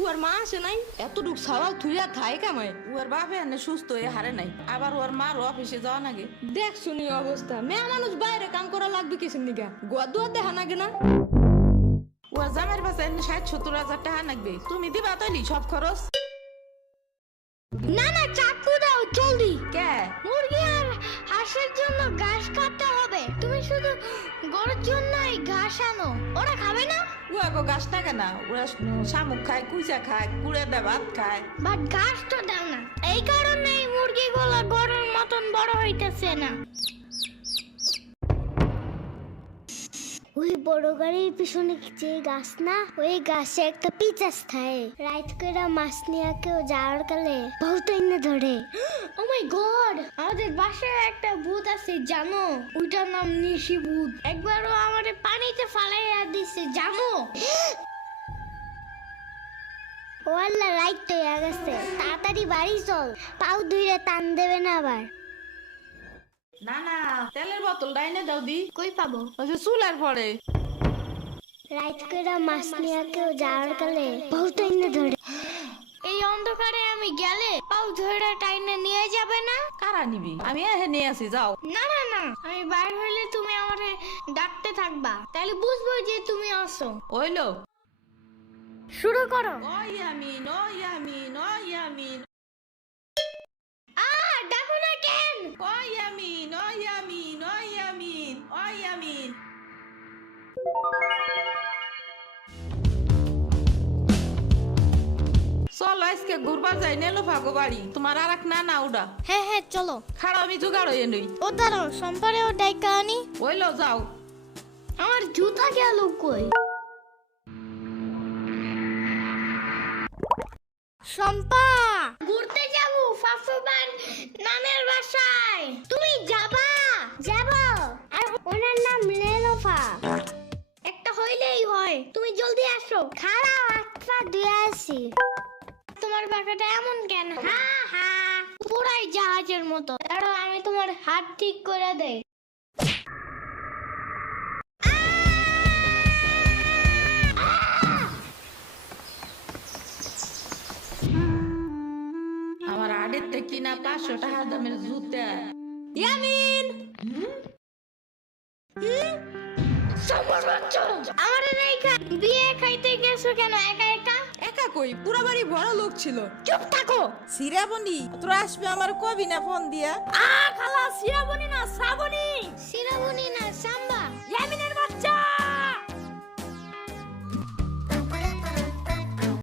ওর মা আসে নাই, এতটুক সাওয়াল থুইয়া থাই কামাই। ওর বাপে এনে সুস্থ হয়ে হারে নাই, আবার ওর মার অফিসে যাওয়া নাগে। দেখ শুনি অবস্থা, মেয়ে মানুষ বাইরে কাম করা লাগবে কিসের নিগা? গোয়া দুয়া দেখা নাগে না? ওর জামাইর পাশে ৬০-৭০ হাজার টাকা লাগবে, তুমি দিবা তৈলি সব খরচ? না না, চাকু দাও জলদি। কে? মুরগি আর হাঁসের জন্য ঘাস কাটতে হবে। তুমি শুধু গরুর জন্যই ঘাস আনো, ওরা খাবে না। ও আগো গাছ টাকা না, ওরা শামুক খায়, কুইচা খায়, কুড়ে দে ভাত খায়। বাট ঘাস তো দাও না, এই কারণে মুরগিগুলো গরুর মতন বড় হইতেছে না। ওই বড় গাড়ির পিছনে যে গাছ না, ওই গাছে একটা পিচাস থাকে। রাইত করে মাছ নিয়ে কেউ যাওয়ার কালে বহুত এনে ধরে। ও মাই গড, আমাদের বাসায় একটা ভূত আছে জানো? ওইটার নাম নিশি ভূত। একবারও আমারে পানিতে ফালাইয়া দিছে জানো? ও আল্লাহ, রাইত তো হয়ে গেছে, তাড়াতাড়ি বাড়ি চল, পাও ধুইরে টান দেবে না আবার। না না, তেলের বোতল ডাইনে দাও দি। কই পাবো? ওই যে চুলার পরে। রাইত করে মাছ নিয়ে কেউ যাওয়ার কালে বহুত এনে ধরে। এই অন্ধকারে আমি গেলে পাও ধরে টাইনে নিয়ে যাবে না? কারা নিবি? আমি এহে নিয়ে আসি, যাও। না না না, আমি বাইরে হইলে তুমি আমারে ডাকতে থাকবা, তাহলে বুঝবো যে তুমি আসো। ওইলো শুরু করো। ও ইয়ামিন, ও ইয়ামিন, ও ইয়ামিন, ডাকো না কেন? ও ইয়ামিন, ও ইয়ামিন, ও ইয়ামিন, ও ইয়ামিন। চলো আজকে ঘুরবার যাই নেলো ভাগো বাড়ি। তোমার আর এক না ওটা হ্যাঁ হ্যাঁ চলো। খাড়া আমি জোগাড় হয়ে নই। ও দাঁড়াও, সম্পারেও ডাইকা আনি। ওইলো যাও। আমার জুতা গেল কই? শম্পা, ঘুরতে যাব ফাফুবার নানের বাসায়। তুমি যাবা? যাব। আর ওনার নাম লেলোফা। একটা হইলেই হয়, তুমি জলদি আসো। খারাপ আটটা দিয়ে আসি। তোমার বাসাটা এমন কেন? হ্যাঁ হ্যাঁ, পুরাই জাহাজের মতো। দাঁড়াও, আমি তোমার হাত ঠিক করে দেই। আমার আড়ের থেকে কিনা 500 টাকা দামের জুতা। ইয়ামিন, আমার নাইকা বিয়ে খাইতে গেছো কেন একা একা? একা কই, পুরা বাড়ি বড় লোক ছিল। চুপ থাকো। সিরাবনি তোরা আসবে আমার কবি না ফোন দিয়া। খালা সিরাবনি না শ্রাবণী। সিরাবনি না সাম্বা। ইয়ামিনের বাচ্চা